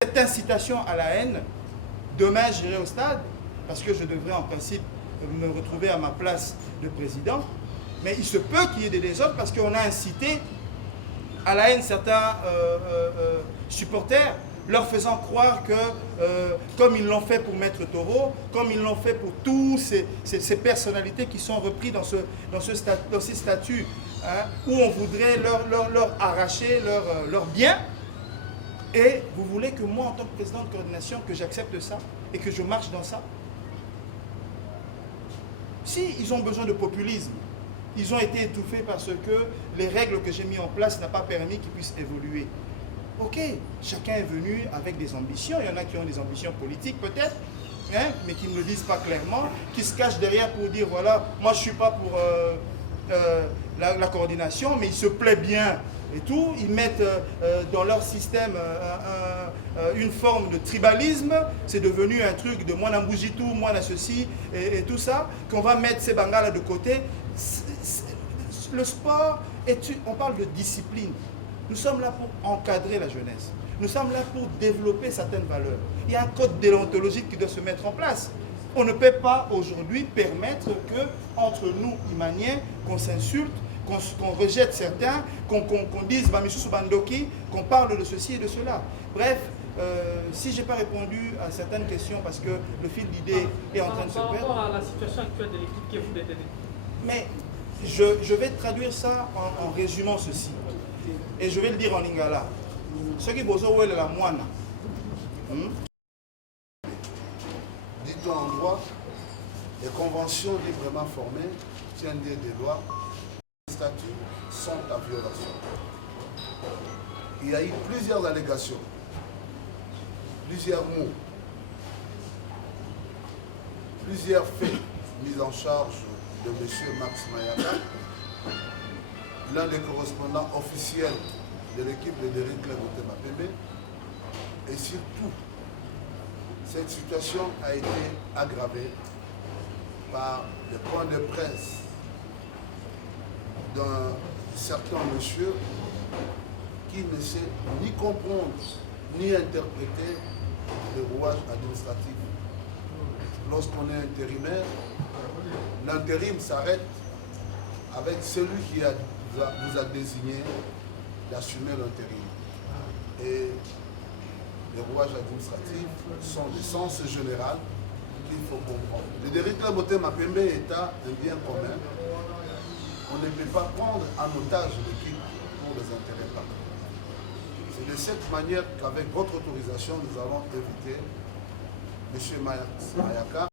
Cette incitation à la haine, demain j'irai au stade, parce que je devrais en principe me retrouver à ma place de président, mais il se peut qu'il y ait des désordres parce qu'on a incité à la haine certains supporters, leur faisant croire que, comme ils l'ont fait pour Maître Taureau, comme ils l'ont fait pour tous ces personnalités qui sont reprises dans ces statuts, hein, où on voudrait leur arracher leur bien. Et vous voulez que moi, en tant que président de coordination, que j'accepte ça et que je marche dans ça? Si ils ont besoin de populisme, ils ont été étouffés parce que les règles que j'ai mises en place n'ont pas permis qu'ils puissent évoluer. Ok, chacun est venu avec des ambitions. Il y en a qui ont des ambitions politiques peut-être, hein, mais qui ne le disent pas clairement, qui se cachent derrière pour dire voilà, moi je ne suis pas pour la coordination, mais il se plaît bien et tout. Ils mettent dans leur système une forme de tribalisme. C'est devenu un truc de moi n'amboujitou, moi n'a ceci et tout ça, qu'on va mettre ces bangas-là de côté. Le sport, on parle de discipline. Nous sommes là pour encadrer la jeunesse. Nous sommes là pour développer certaines valeurs. Il y a un code déontologique qui doit se mettre en place. On ne peut pas aujourd'hui permettre que, entre nous, Imaniens, qu'on s'insulte, qu'on rejette certains, qu'on dise Bamissou Bandoki, qu'on parle de ceci et de cela. Bref, si je n'ai pas répondu à certaines questions parce que le fil d'idée est en train de se perdre. Par rapport à la situation actuelle de l'équipe que vous détenez. Mais je vais traduire ça en résumant ceci. Et je vais le dire en lingala. Ce qui bozo est la moine. Dit-on en droit, les conventions librement formées tiennent lieu des lois. Les statuts sont à violation. Il y a eu plusieurs allégations, plusieurs mots, plusieurs faits mis en charge de M. Max Mayaka, l'un des correspondants officiels de l'équipe de Derrick Club Motema Pembe. Et surtout, cette situation a été aggravée par les points de presse d'un certain monsieur qui ne sait ni comprendre ni interpréter le rouage administratif. Lorsqu'on est intérimaire, l'intérim s'arrête avec celui qui vous a désigné d'assumer l'intérim. Et les rouages administratifs sont le sens général qu'il faut comprendre. Le Derrick Club Motema Pembe est un bien commun. On ne peut pas prendre en otage l'équipe pour les intérêts particuliers. C'est de cette manière qu'avec votre autorisation, nous allons inviter M. Mayaka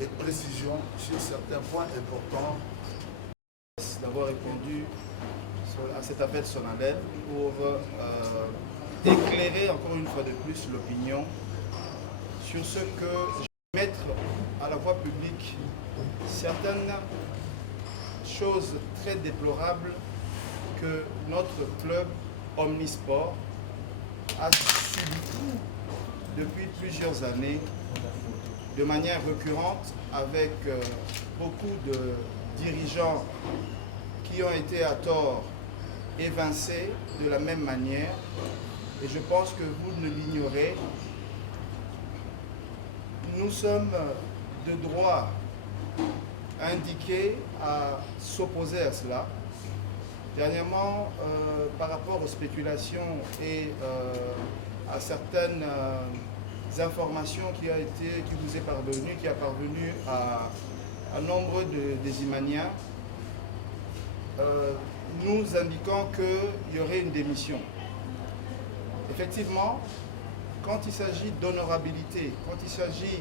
et précision sur certains points importants. D'avoir répondu à cet appel solennel pour éclairer encore une fois de plus l'opinion sur ce que je vais mettre à la voie publique certaines choses très déplorables que notre club Omnisport a subi depuis plusieurs années de manière récurrente avec beaucoup de dirigeants qui ont été à tort évincés de la même manière. Et je pense que vous ne l'ignorez. Nous sommes de droit indiqués à s'opposer à cela. Dernièrement, par rapport aux spéculations et à certaines informations qui vous est parvenu, qui a parvenu à nombre des Imaniens, nous indiquant qu'il y aurait une démission. Effectivement, quand il s'agit d'honorabilité, quand il s'agit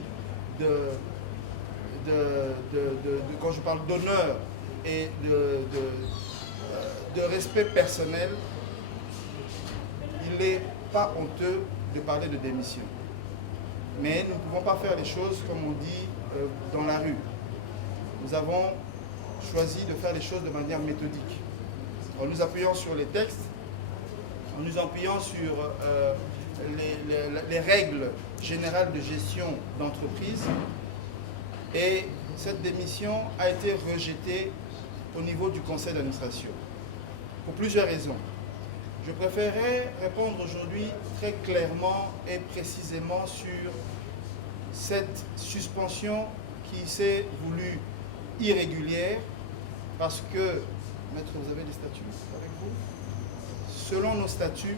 quand je parle d'honneur et de respect personnel, il n'est pas honteux de parler de démission. Mais nous ne pouvons pas faire les choses comme on dit dans la rue. Nous avons choisi de faire les choses de manière méthodique, en nous appuyant sur les textes, en nous appuyant sur les règles générales de gestion d'entreprise. Et cette démission a été rejetée au niveau du conseil d'administration, pour plusieurs raisons. Je préférerais répondre aujourd'hui très clairement et précisément sur cette suspension qui s'est voulue irrégulière parce que, maître, vous avez des statuts avec vous? Selon nos statuts,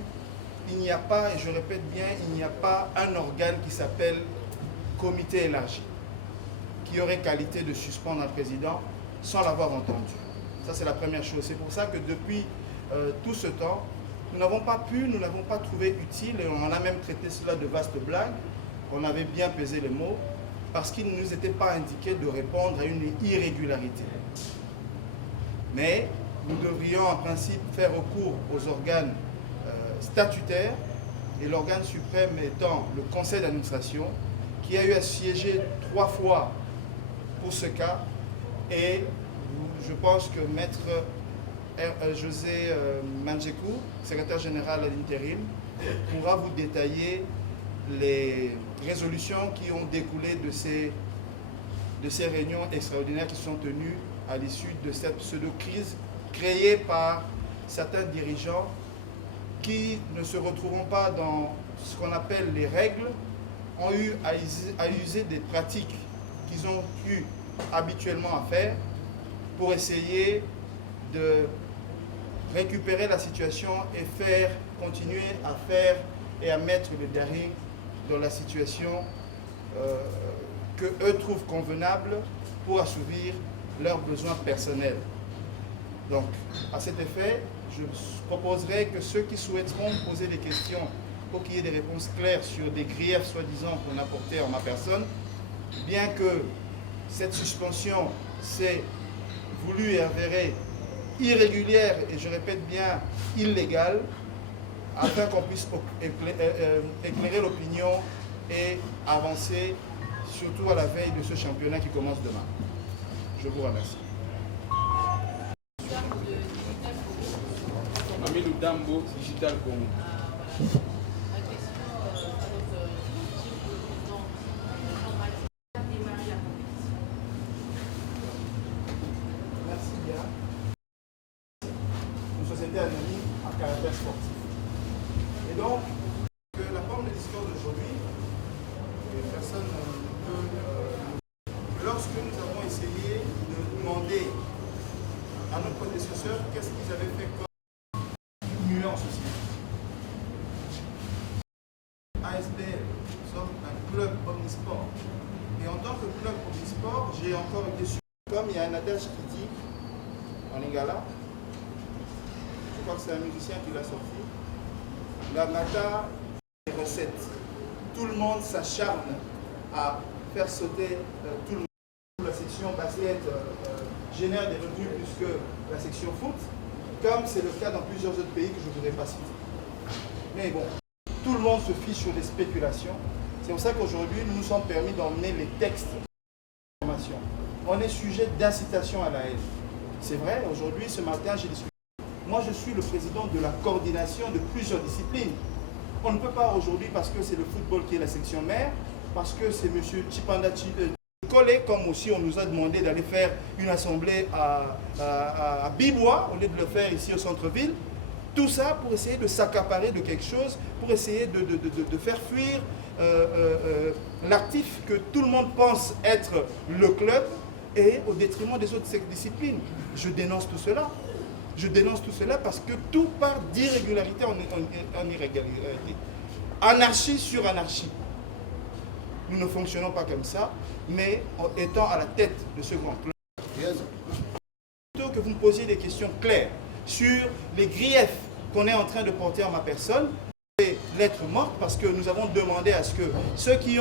il n'y a pas, et je répète bien, il n'y a pas un organe qui s'appelle comité élargi, qui aurait qualité de suspendre un président sans l'avoir entendu. Ça, c'est la première chose. C'est pour ça que depuis tout ce temps, nous n'avons pas trouvé utile, et on a même traité cela de vaste blague, on avait bien pesé les mots, parce qu'il ne nous était pas indiqué de répondre à une irrégularité. Mais nous devrions en principe faire recours aux organes statutaires, et l'organe suprême étant le conseil d'administration, qui a eu à siéger 3 fois pour ce cas, et je pense que maître José Manjekou, secrétaire général à l'intérim, pourra vous détailler les résolutions qui ont découlé de ces réunions extraordinaires qui sont tenues à l'issue de cette pseudo-crise créée par certains dirigeants qui ne se retrouveront pas dans ce qu'on appelle les règles, ont eu à user des pratiques qu'ils ont eu habituellement à faire pour essayer de récupérer la situation et continuer à faire et à mettre le dernier dans la situation que eux trouvent convenable pour assouvir leurs besoins personnels. Donc, à cet effet, je proposerai que ceux qui souhaiteront poser des questions pour qu'il y ait des réponses claires sur des griefs soi-disant qu'on a portés en ma personne, bien que cette suspension s'est voulue et avérée irrégulière et je répète bien illégale, afin qu'on puisse éclairer l'opinion et avancer, surtout à la veille de ce championnat qui commence demain. Je vous remercie. Mamilou Dambo, Digital Congo. Merci bien. Une société anonyme à caractère sportif. Et donc, la forme de discours d'aujourd'hui, personne ne peut. Lorsque nous avons essayé de demander à nos prédécesseurs qu'est-ce qu'ils avaient fait comme nuance aussi. ASBL, nous sommes un club omnisport. Et en tant que club omnisport, j'ai encore été sûr. Comme il y a un adage qui dit en lingala, je crois que c'est un musicien qui l'a sorti, la mata des recettes. Tout le monde s'acharne à faire sauter tout le monde. La section basket génère des revenus plus que la section foot, comme c'est le cas dans plusieurs autres pays que je ne voudrais pas citer. Mais bon, tout le monde se fiche sur les spéculations. C'est pour ça qu'aujourd'hui, nous nous sommes permis d'emmener les textes d'information. On est sujet d'incitation à la haine. C'est vrai, aujourd'hui, ce matin, j'ai discuté. Moi, je suis le président de la coordination de plusieurs disciplines. On ne peut pas aujourd'hui, parce que c'est le football qui est la section mère, parce que c'est M. Chipanda Collé, comme aussi on nous a demandé d'aller faire une assemblée à Bibois, au lieu de le faire ici au centre-ville. Tout ça pour essayer de s'accaparer de quelque chose, pour essayer de faire fuir l'actif que tout le monde pense être le club et au détriment des autres disciplines. Je dénonce tout cela. Je dénonce tout cela parce que tout part d'irrégularité en irrégularité. Anarchie sur anarchie. Nous ne fonctionnons pas comme ça, mais en étant à la tête de ce grand club. Plutôt que vous me posiez des questions claires sur les griefs qu'on est en train de porter en ma personne, et lettre morte, parce que nous avons demandé à ce que ceux qui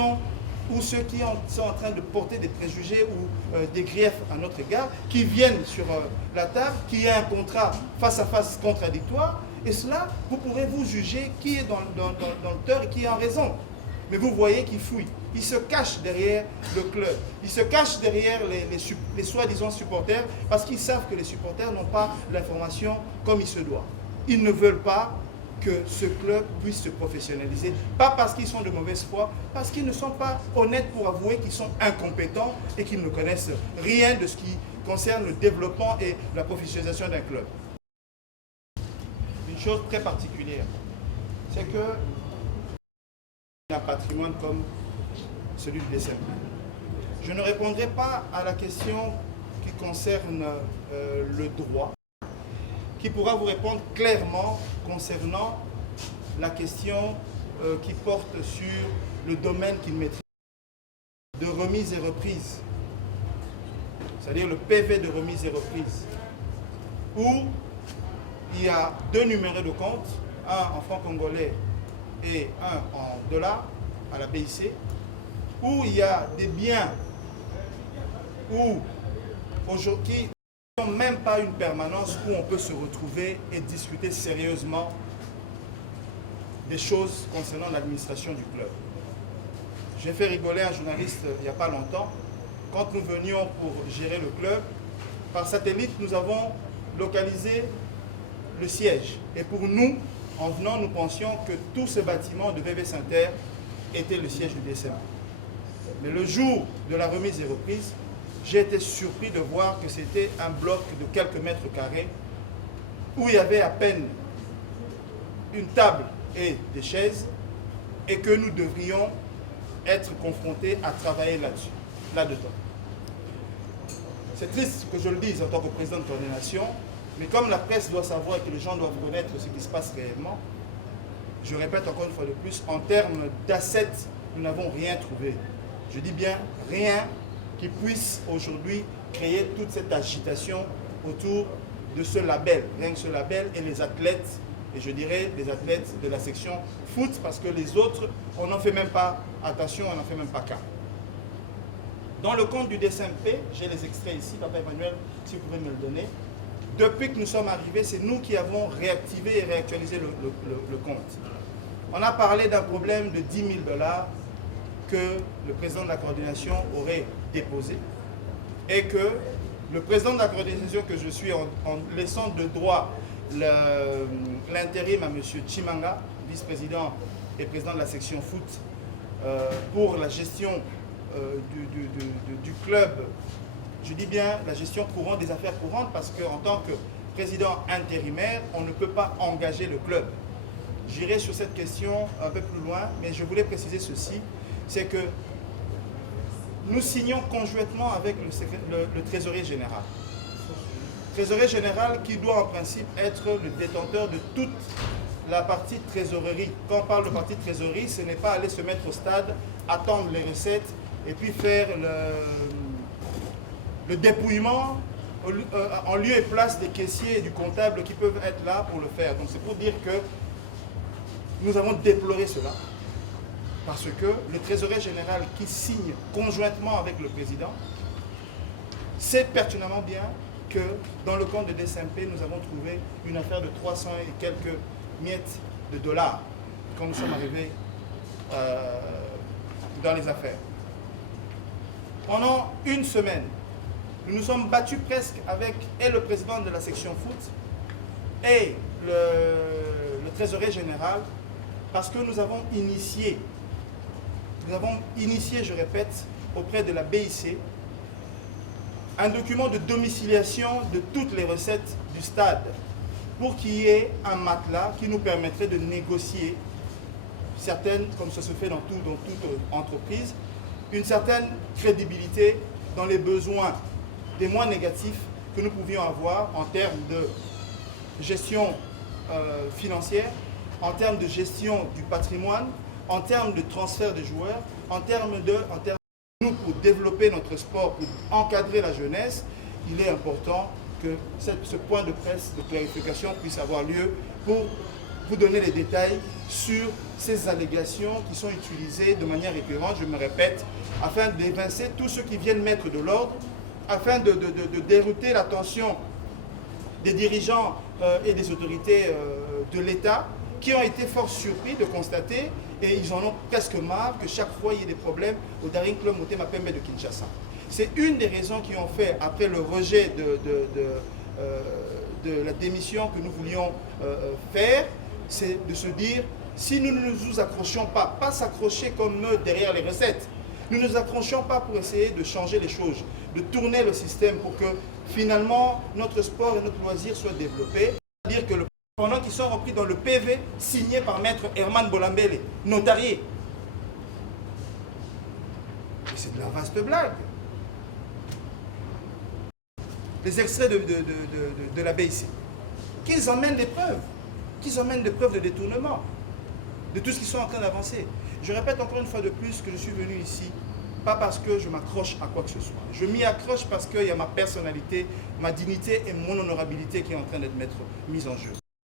sont en train de porter des préjugés ou des griefs à notre égard, qui viennent sur la table, qui ait un contrat face à face contradictoire, et cela, vous pourrez vous juger qui est dans le tort et qui est en raison. Mais vous voyez qu'il fouille. Il se cache derrière le club. Il se cache derrière les soi-disant supporters parce qu'ils savent que les supporters n'ont pas l'information comme il se doit. Ils ne veulent pas que ce club puisse se professionnaliser. Pas parce qu'ils sont de mauvaise foi, parce qu'ils ne sont pas honnêtes pour avouer qu'ils sont incompétents et qu'ils ne connaissent rien de ce qui concerne le développement et la professionnalisation d'un club. Une chose très particulière. C'est que un patrimoine comme celui du DSMP. Je ne répondrai pas à la question qui concerne le droit, qui pourra vous répondre clairement concernant la question qui porte sur le domaine qu'il maîtrise de remise et reprise, c'est-à-dire le PV de remise et reprise, où il y a deux numéros de compte, un en francs congolais et un en dollars à la BIC, où il y a des biens qui n'ont même pas une permanence où on peut se retrouver et discuter sérieusement des choses concernant l'administration du club. J'ai fait rigoler un journaliste il n'y a pas longtemps. Quand nous venions pour gérer le club, par satellite, nous avons localisé le siège. Et pour nous, en venant, nous pensions que tout ce bâtiment de VV Saint-Terre était le siège du DSM. Mais le jour de la remise et reprise, j'ai été surpris de voir que c'était un bloc de quelques mètres carrés où il y avait à peine une table et des chaises et que nous devrions être confrontés à travailler là-dedans. C'est triste que je le dise en tant que président de coordination, mais comme la presse doit savoir et que les gens doivent connaître ce qui se passe réellement, je répète encore une fois de plus, en termes d'assets, nous n'avons rien trouvé. Je dis bien rien qui puisse aujourd'hui créer toute cette agitation autour de ce label. Rien que ce label et les athlètes, et je dirais les athlètes de la section foot, parce que les autres, on n'en fait même pas attention, on n'en fait même pas cas. Dans le compte du DSMP, j'ai les extraits ici, Papa Emmanuel, si vous pouvez me le donner. Depuis que nous sommes arrivés, c'est nous qui avons réactivé et réactualisé le compte. On a parlé d'un problème de 10 000 $ que le président de la coordination aurait déposé et que le président de la coordination que je suis, en laissant de droit l'intérim à M. Chimanga, vice-président et président de la section foot, pour la gestion du club, je dis bien la gestion courante des affaires courantes, parce qu'en tant que président intérimaire, on ne peut pas engager le club. J'irai sur cette question un peu plus loin, mais je voulais préciser ceci, c'est que nous signons conjointement avec le trésorier général. Trésorier général qui doit en principe être le détenteur de toute la partie trésorerie. Quand on parle de partie trésorerie, ce n'est pas aller se mettre au stade, attendre les recettes et puis faire le dépouillement en lieu et place des caissiers et du comptable qui peuvent être là pour le faire. Donc c'est pour dire que nous avons déploré cela, parce que le trésorier général qui signe conjointement avec le président sait pertinemment bien que dans le compte de DSMP, nous avons trouvé une affaire de 300 et quelques miettes de dollars quand nous sommes arrivés dans les affaires. Pendant une semaine, nous nous sommes battus presque avec le président de la section foot et le trésorier général, parce que nous avons initié, je répète, auprès de la BIC, un document de domiciliation de toutes les recettes du stade pour qu'il y ait un matelas qui nous permettrait de négocier certaines, comme ça se fait dans toute entreprise, une certaine crédibilité dans les besoins des mois négatifs que nous pouvions avoir en termes de gestion financière, en termes de gestion du patrimoine, en termes de transfert des joueurs, en termes de nous, pour développer notre sport, pour encadrer la jeunesse, il est important que ce point de presse de clarification puisse avoir lieu pour vous donner les détails sur ces allégations qui sont utilisées de manière récurrente, je me répète, afin d'évincer tous ceux qui viennent mettre de l'ordre, afin de dérouter l'attention des dirigeants et des autorités de l'État qui ont été fort surpris de constater, et ils en ont presque marre, que chaque fois il y ait des problèmes au Daring Club Motema Pembe de Kinshasa. C'est une des raisons qui ont fait, après le rejet de la démission que nous voulions faire, c'est de se dire, si nous ne nous accrochons pas s'accrocher comme eux derrière les recettes, nous ne nous accrochons pas pour essayer de changer les choses, de tourner le système pour que finalement notre sport et notre loisir soient développés, c'est-à-dire que le pendant qu'ils sont repris dans le PV signé par maître Herman Bolambele, notarié. Et c'est de la vaste blague. Les extraits de la BIC. Qu'ils emmènent des preuves. Qu'ils emmènent des preuves de détournement. De tout ce qu'ils sont en train d'avancer. Je répète encore une fois de plus que je suis venu ici, pas parce que je m'accroche à quoi que ce soit. Je m'y accroche parce qu'il y a ma personnalité, ma dignité et mon honorabilité qui est en train d'être mise en jeu.